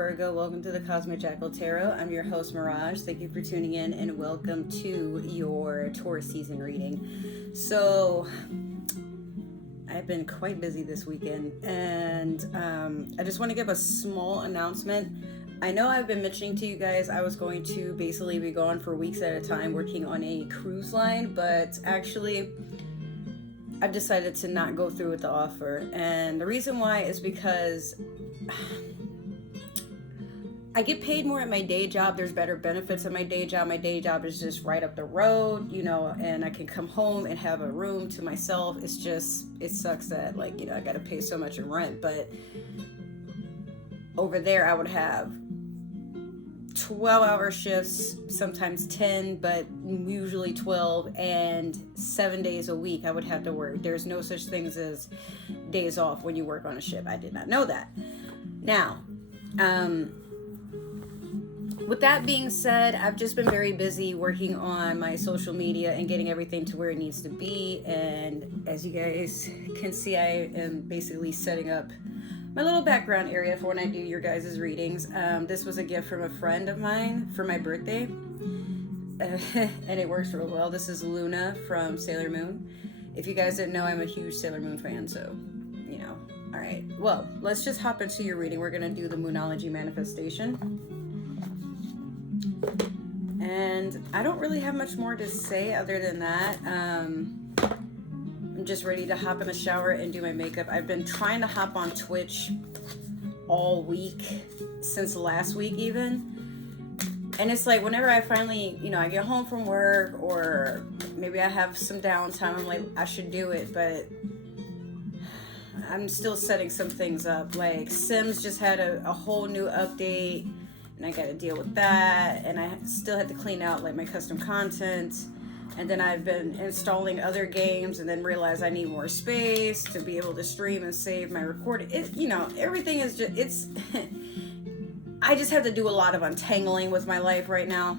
Virgo. Welcome to the Cosmic Jackal Tarot. I'm your host, Mirage. Thank you for tuning in and welcome to your Taurus season reading. So, I've been quite busy this weekend and I just want to give a small announcement. I know I've been mentioning to you guys I was going to basically be gone for weeks at a time working on a cruise line, but actually I've decided to not go through with the offer. And the reason why is because I get paid more at my day job. There's better benefits at my day job. My day job is just right up the road, you know, and I can come home and have a room to myself. It's just, it sucks that, like, you know, I got to pay so much in rent. But over there, I would have 12-hour shifts, sometimes 10, but usually 12, and 7 days a week I would have to work. There's no such things as days off when you work on a ship. I did not know that. Now, with that being said, I've just been very busy working on my social media and getting everything to where it needs to be. And as you guys can see, I am basically setting up my little background area for when I do your guys' readings. This was a gift from a friend of mine for my birthday. And it works real well. This is Luna from Sailor Moon. If you guys didn't know, I'm a huge Sailor Moon fan, so, you know. All right, well, let's just hop into your reading. We're going to do the Moonology manifestation. And I don't really have much more to say other than that. I'm just ready to hop in the shower and do my makeup. I've been trying to hop on Twitch all week, since last week even. And it's like whenever I finally, you know, I get home from work or maybe I have some downtime, I'm like, I should do it, but I'm still setting some things up. Like Sims just had a whole new update and I got to deal with that. And I still had to clean out like my custom content. And then I've been installing other games and then realized I need more space to be able to stream and save my recording. It, you know, everything is just, it's, I just have to do a lot of untangling with my life right now.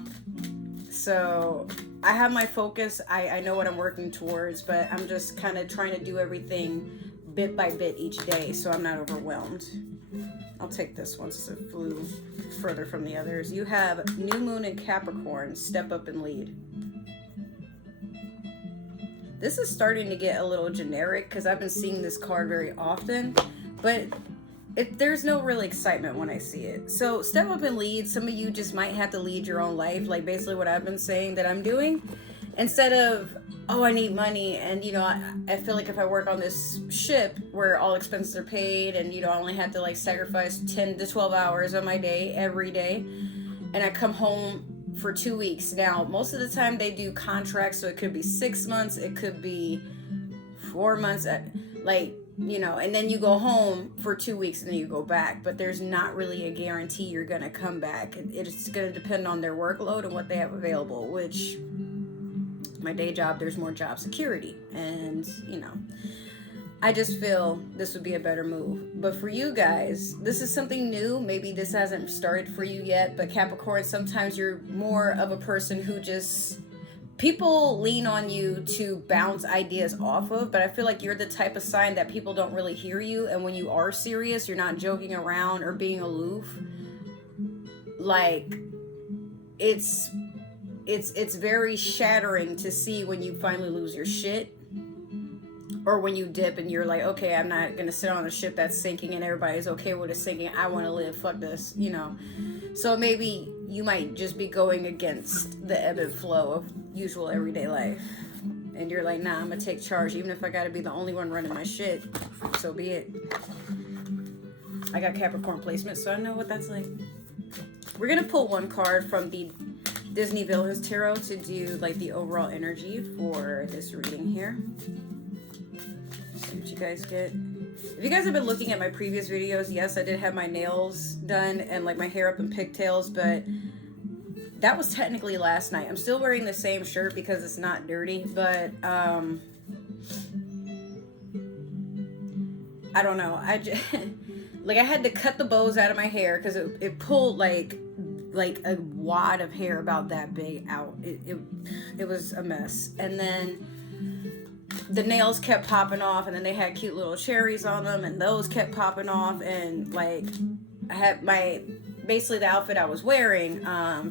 So I have my focus. I know what I'm working towards, but I'm just kind of trying to do everything bit by bit each day so I'm not overwhelmed. I'll take this one since it flew further from the others. You have New Moon in Capricorn, step up and lead. This is starting to get a little generic because I've been seeing this card very often, but there's no real excitement when I see it. So step up and lead. Some of you just might have to lead your own life, like basically what I've been saying that I'm doing. Instead of, oh, I need money, and you know, I feel like if I work on this ship where all expenses are paid and you know I only have to like sacrifice 10 to 12 hours of my day every day, and I come home for 2 weeks. Now most of the time they do contracts, so it could be 6 months, it could be 4 months, like, you know, and then you go home for 2 weeks and then you go back, but there's not really a guarantee you're gonna come back. It's gonna depend on their workload and what they have available, which my day job, there's more job security, and you know, I just feel this would be a better move. But for you guys, this is something new. Maybe this hasn't started for you yet, but Capricorn, sometimes you're more of a person who just, people lean on you to bounce ideas off of, but I feel like you're the type of sign that people don't really hear you, and when you are serious, you're not joking around or being aloof. Like, it's very shattering to see when you finally lose your shit, or when you dip and you're like, okay, I'm not gonna sit on a ship that's sinking and everybody's okay with it sinking. I want to live, fuck this, you know. So maybe you might just be going against the ebb and flow of usual everyday life, and you're like, nah, I'm gonna take charge, even if I gotta be the only one running my shit, so be it. I got Capricorn placement, so I know what that's like. We're gonna pull one card from the Disney Villains Tarot to do like the overall energy for this reading here. See what you guys get. If you guys have been looking at my previous videos, yes, I did have my nails done and like my hair up in pigtails, but that was technically last night. I'm still wearing the same shirt because it's not dirty, but I don't know. I just like, I had to cut the bows out of my hair because it pulled like a wad of hair about that big out. It was a mess. And then the nails kept popping off, and then they had cute little cherries on them, and those kept popping off, and like I had basically the outfit I was wearing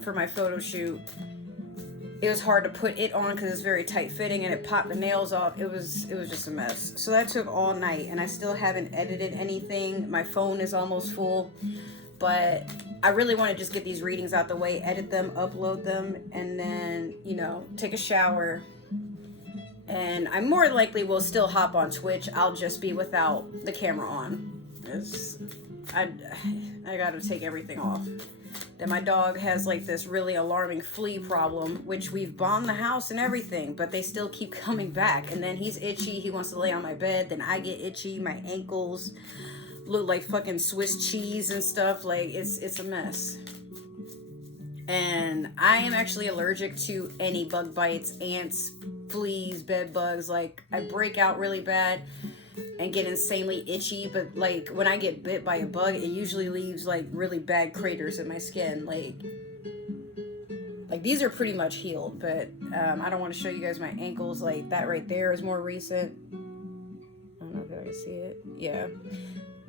for my photo shoot. It was hard to put it on because it's very tight fitting and it popped the nails off. It was just a mess. So that took all night and I still haven't edited anything. My phone is almost full, but I really want to just get these readings out the way, edit them, upload them, and then, you know, take a shower. And I more likely will still hop on Twitch. I'll just be without the camera on. I gotta take everything off. Then my dog has like this really alarming flea problem, which we've bombed the house and everything, but they still keep coming back. And then he's itchy. He wants to lay on my bed. Then I get itchy. My ankles look like fucking Swiss cheese and stuff. Like it's a mess. And I am actually allergic to any bug bites, ants, fleas, bed bugs. Like I break out really bad and get insanely itchy, but like when I get bit by a bug, it usually leaves like really bad craters in my skin. Like these are pretty much healed, but I don't want to show you guys my ankles. Like that right there is more recent. I don't know if I can see it. Yeah,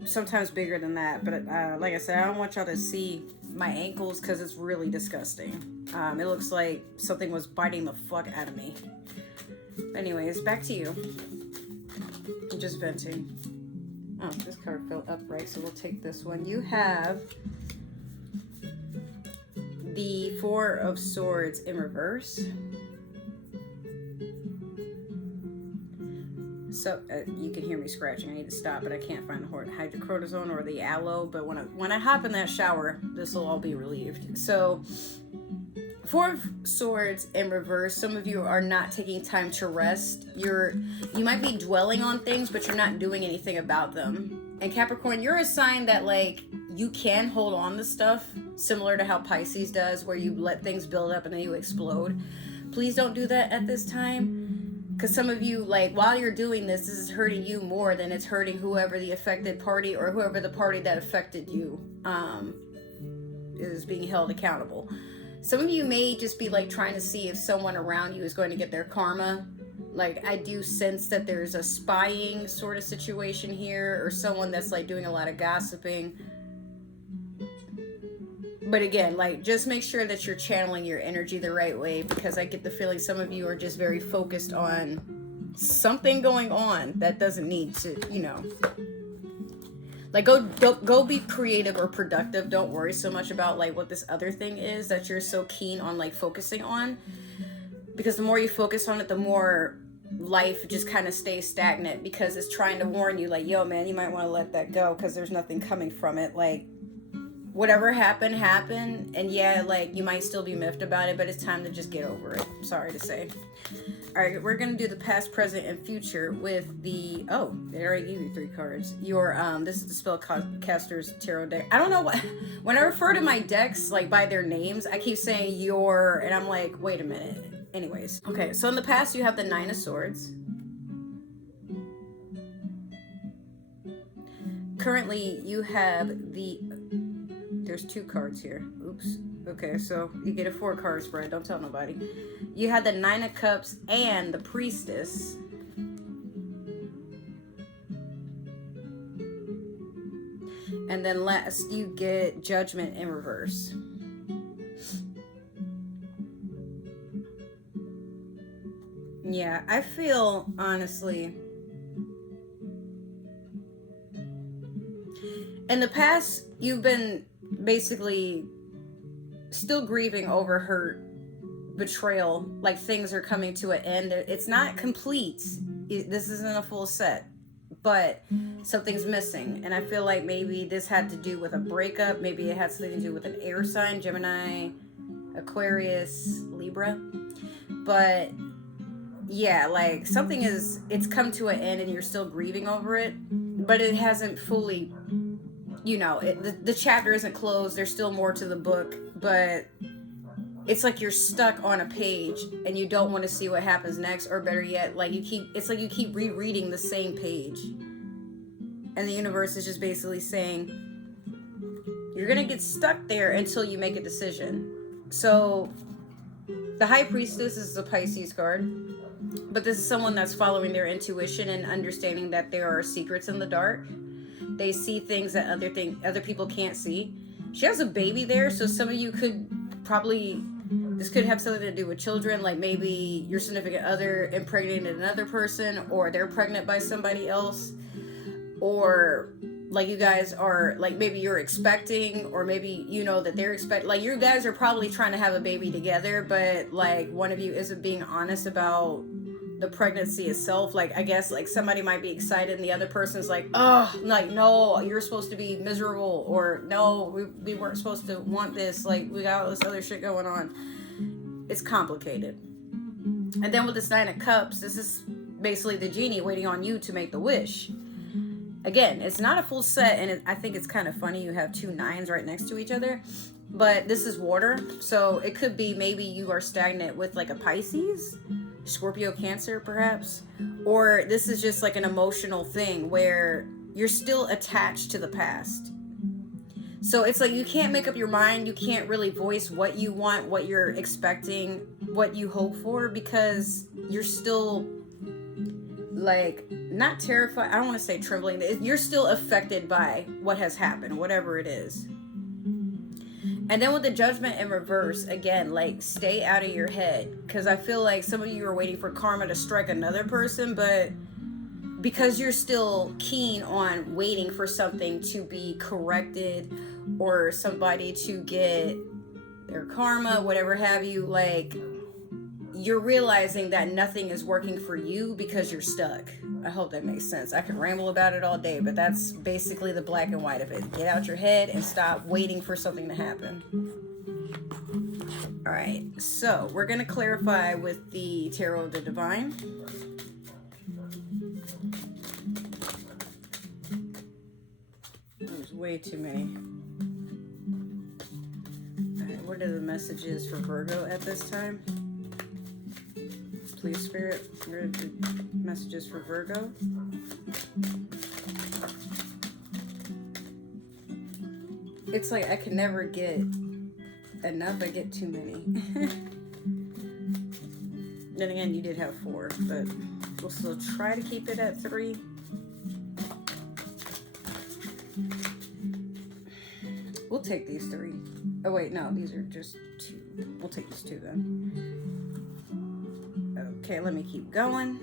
sometimes bigger than that, but like I said, I don't want y'all to see my ankles because it's really disgusting. It looks like something was biting the fuck out of me. Anyways, back to you. I'm just venting. Oh, this card fell upright, so we'll take this one. You have the Four of Swords in reverse. So you can hear me scratching. I need to stop, but I can't find the hydrocortisone or the aloe. But when I hop in that shower, this will all be relieved. So Four of Swords in reverse. Some of you are not taking time to rest. You might be dwelling on things, but you're not doing anything about them. And Capricorn, you're a sign that like you can hold on to stuff, similar to how Pisces does, where you let things build up and then you explode. Please don't do that at this time, because some of you, like, while you're doing this is hurting you more than it's hurting whoever the affected party or whoever the party that affected you is being held accountable. Some of you may just be like trying to see if someone around you is going to get their karma. Like I do sense that there's a spying sort of situation here, or someone that's like doing a lot of gossiping. But again, like just make sure that you're channeling your energy the right way, because I get the feeling some of you are just very focused on something going on that doesn't need to, you know. Like go be creative or productive. Don't worry so much about like what this other thing is that you're so keen on like focusing on, because the more you focus on it, the more life just kind of stays stagnant, because it's trying to warn you like, yo man, you might want to let that go because there's nothing coming from it. Like whatever happened, and yeah, like you might still be miffed about it, but it's time to just get over it. Sorry to say. All right, we're gonna do the past, present, and future with the they already gave you 3 cards. Your this is the Spellcaster's Tarot deck. I don't know what when I refer to my decks like by their names, I keep saying your, and I'm like, wait a minute. Anyways, okay, so in the past you have the 9 of Swords. Currently you have there's 2 cards here. Oops. Okay, so you get a 4-card spread. Don't tell nobody. You had the 9 of Cups and the Priestess. And then last, you get Judgment in reverse. Yeah, I feel, honestly, in the past, you've been basically still grieving over hurt, betrayal, like things are coming to an end. It's not complete. This isn't a full set, but something's missing. And I feel like maybe this had to do with a breakup. Maybe it had something to do with an air sign, Gemini, Aquarius, Libra. But yeah, like something it's come to an end and you're still grieving over it, but it hasn't fully, you know, the chapter isn't closed. There's still more to the book, but it's like you're stuck on a page and you don't want to see what happens next, or better yet, like you keep rereading the same page, and the universe is just basically saying you're gonna get stuck there until you make a decision. So the High Priestess is a Pisces card, but this is someone that's following their intuition and understanding that there are secrets in the dark. They see things that other people can't see. She has a baby there, so some of you could probably, this could have something to do with children, like maybe your significant other impregnated another person, or they're pregnant by somebody else, or like you guys are, like maybe you're expecting, or maybe you know that they're expecting, like you guys are probably trying to have a baby together, but like one of you isn't being honest about the pregnancy itself. Like I guess like somebody might be excited and the other person's like, oh, like no, you're supposed to be miserable, or no, we weren't supposed to want this, like we got all this other shit going on. It's complicated. And then with this 9 of Cups, this is basically the genie waiting on you to make the wish. Again, it's not a full set, and I think it's kind of funny you have 2 9s right next to each other, but this is water, so it could be maybe you are stagnant with like a Pisces, Scorpio, Cancer perhaps, or this is just like an emotional thing where you're still attached to the past. So it's like you can't make up your mind, you can't really voice what you want, what you're expecting, what you hope for, because you're still like not terrified, I don't want to say trembling, you're still affected by what has happened, whatever it is. And then with the Judgment in reverse, again, like stay out of your head, because I feel like some of you are waiting for karma to strike another person, but because you're still keen on waiting for something to be corrected or somebody to get their karma, whatever have you, like you're realizing that nothing is working for you because you're stuck. I hope that makes sense. I could ramble about it all day, but that's basically the black and white of it. Get out your head and stop waiting for something to happen. All right, so we're going to clarify with the Tarot of the Divine. There's way too many. All right, what are the messages for Virgo at this time? Please, Spirit, what are the messages for Virgo? It's like I can never get enough. I get too many. Then again, you did have 4, but we'll still try to keep it at 3. We'll take these 3. Oh wait, no, these are just 2. We'll take these 2 then. Okay, let me keep going.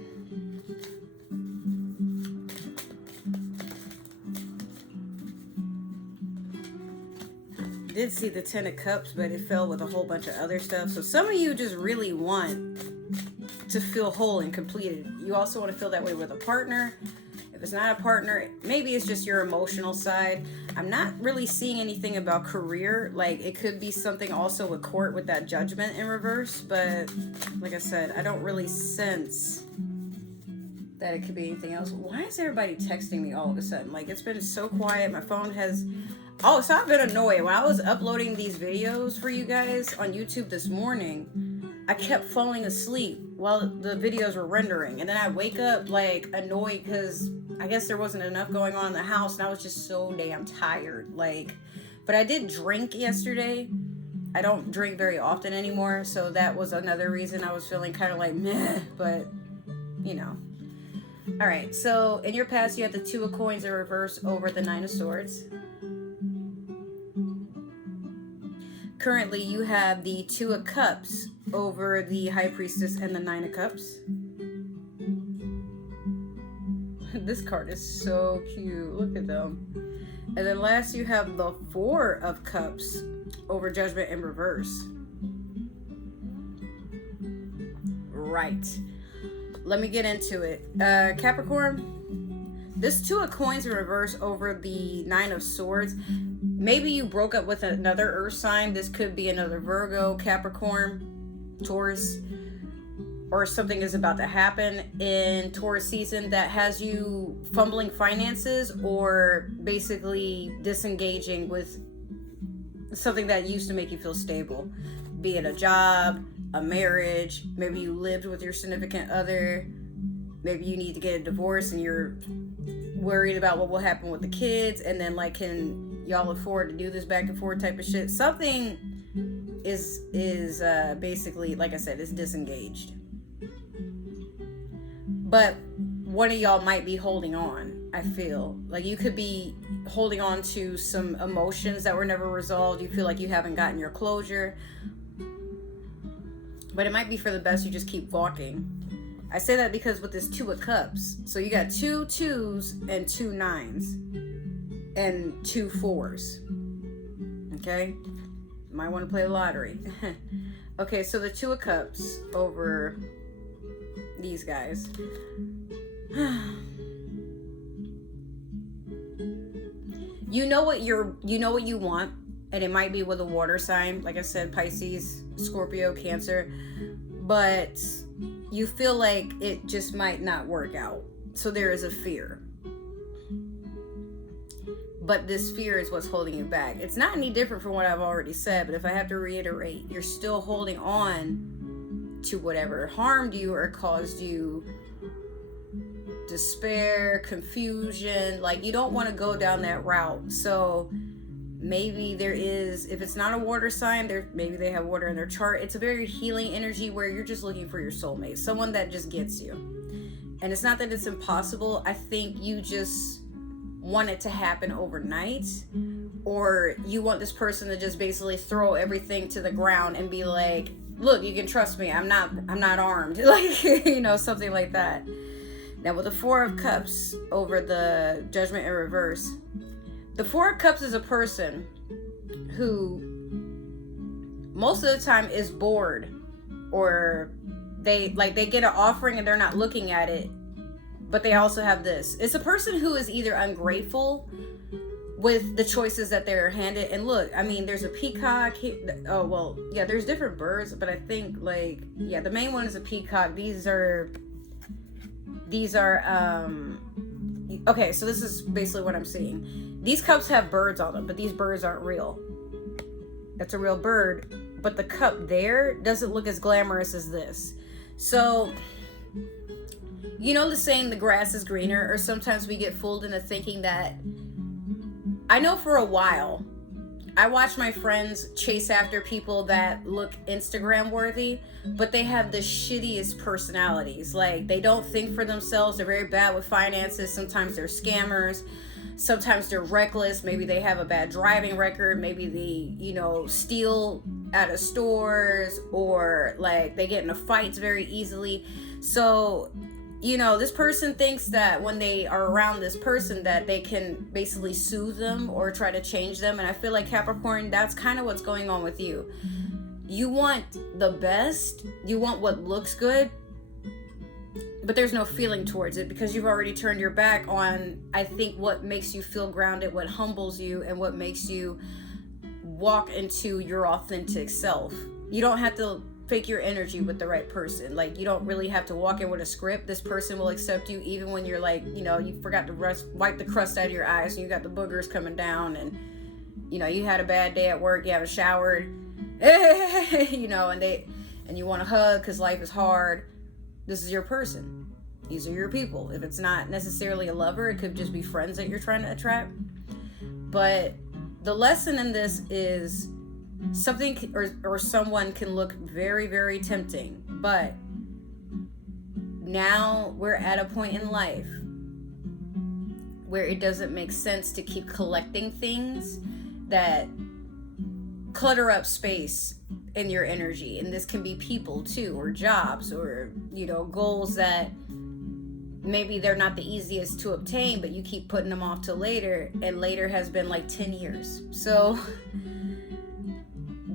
Did see the 10 of Cups, but it fell with a whole bunch of other stuff. So some of you just really want to feel whole and completed. You also want to feel that way with a partner. If it's not a partner, maybe it's just your emotional side. I'm not really seeing anything about career. Like it could be something also with court with that Judgment in reverse. But like I said, I don't really sense that it could be anything else. Why is everybody texting me all of a sudden? Like it's been so quiet. My phone has... Oh, so I've been annoyed. When I was uploading these videos for you guys on YouTube this morning, I kept falling asleep while the videos were rendering. And then I wake up like annoyed because I guess there wasn't enough going on in the house and I was just so damn tired. Like, but I did drink yesterday. I don't drink very often anymore. So that was another reason I was feeling kind of like meh, but you know. All right. So in your past, you had the 2 of Coins in reverse over the 9 of Swords. Currently, you have the 2 of Cups over the High Priestess and the 9 of Cups. This card is so cute. Look at them. And then last, you have the 4 of Cups over Judgment in reverse. Right. Let me get into it. Capricorn, this 2 of Coins in reverse over the 9 of Swords. Maybe you broke up with another earth sign. This could be another Virgo, Capricorn, Taurus, or something is about to happen in Taurus season that has you fumbling finances or basically disengaging with something that used to make you feel stable. Be it a job, a marriage, maybe you lived with your significant other, maybe you need to get a divorce and you're worried about what will happen with the kids, and then like can y'all afford to do this back and forth type of shit. Something is basically, like I said, is disengaged. But one of y'all might be holding on. I feel like you could be holding on to some emotions that were never resolved. You feel like you haven't gotten your closure, but it might be for the best. You just keep walking. I say that because with this 2 of Cups, so you got 2 2s and 2 9s and 2 4s. Okay, might want to play the lottery. Okay, so the 2 of Cups over these guys. You know what you want, and it might be with a water sign, like I said, Pisces, Scorpio, Cancer, but you feel like it just might not work out. So there is a fear. But this fear is what's holding you back. It's not any different from what I've already said, but if I have to reiterate, you're still holding on to whatever harmed you or caused you despair, confusion. Like, you don't want to go down that route. So maybe there is, if it's not a water sign, maybe they have water in their chart. It's a very healing energy where you're just looking for your soulmate, someone that just gets you. And it's not that it's impossible. I think you just want it to happen overnight, or you want this person to just basically throw everything to the ground and be like, look, you can trust me. I'm not armed. Like, you know, something like that. Now with the 4 of Cups over the Judgment in reverse, the 4 of Cups is a person who most of the time is bored, or they get an offering and they're not looking at it, but they also have this. It's a person who is either ungrateful with the choices that they're handed. And look, I mean, there's a peacock. Oh, well, yeah, there's different birds, but I think, like, yeah, the main one is a peacock. These are okay, so this is basically what I'm seeing. These cups have birds on them, but these birds aren't real. That's a real bird, but the cup there doesn't look as glamorous as this. So, you know the saying, the grass is greener, or sometimes we get fooled into thinking that. I know for a while, I watch my friends chase after people that look Instagram worthy, but they have the shittiest personalities. Like, they don't think for themselves. They're very bad with finances. Sometimes they're scammers. Sometimes they're reckless. Maybe they have a bad driving record. Maybe they, steal out of stores, or like they get into fights very easily. So, this person thinks that when they are around this person that they can basically soothe them or try to change them. And I feel like, Capricorn, that's kind of what's going on with you. You want the best. You want what looks good, but there's no feeling towards it because you've already turned your back on, I think, what makes you feel grounded, what humbles you, and what makes you walk into your authentic self. You don't have to fake your energy with the right person. Like, you don't really have to walk in with a script. This person will accept you even when you're like, you forgot to wipe the crust out of your eyes and you got the boogers coming down, and you had a bad day at work, you haven't showered, and you want to hug because life is hard. This is your person. These are your people. If it's not necessarily a lover, it could just be friends that you're trying to attract. But the lesson in this is something or someone can look very, very tempting, but now we're at a point in life where it doesn't make sense to keep collecting things that clutter up space in your energy. And this can be people too, or jobs, or goals that maybe they're not the easiest to obtain, but you keep putting them off till later, and later has been like 10 years. So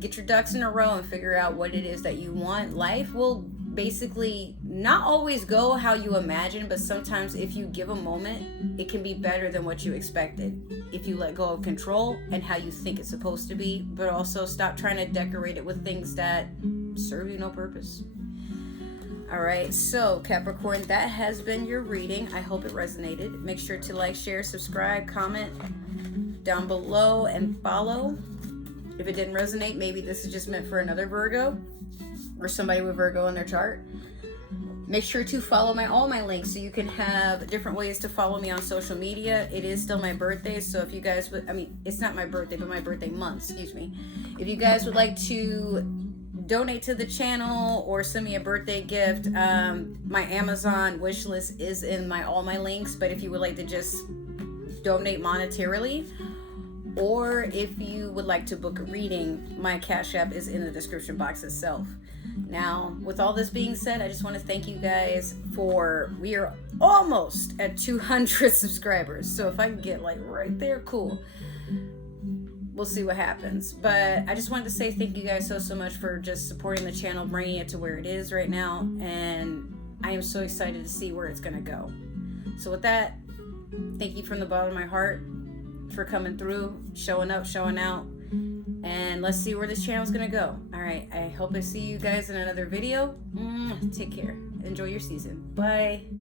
get your ducks in a row and figure out what it is that you want. Life will basically not always go how you imagine, but sometimes if you give a moment, it can be better than what you expected. If you let go of control and how you think it's supposed to be, but also stop trying to decorate it with things that serve you no purpose. All right, so Capricorn, that has been your reading. I hope it resonated. Make sure to like, share, subscribe, comment down below, and follow. If it didn't resonate, maybe this is just meant for another Virgo or somebody with Virgo in their chart. Make sure to follow all my links so you can have different ways to follow me on social media. It is still my birthday, so if you guys would, it's not my birthday, but my birthday month, excuse me. If you guys would like to donate to the channel or send me a birthday gift. My Amazon wish list is in all my links, but if you would like to just donate monetarily, or if you would like to book a reading, my Cash App is in the description box itself. Now, with all this being said, I just want to thank you guys we are almost at 200 subscribers. So if I can get like right there, cool. We'll see what happens. But I just wanted to say thank you guys so much for just supporting the channel, bringing it to where it is right now. And I am so excited to see where it's going to go. So with that, thank you from the bottom of my heart for coming through, showing up, showing out. And let's see where this channel is going to go. All right. I hope I see you guys in another video. Take care. Enjoy your season. Bye.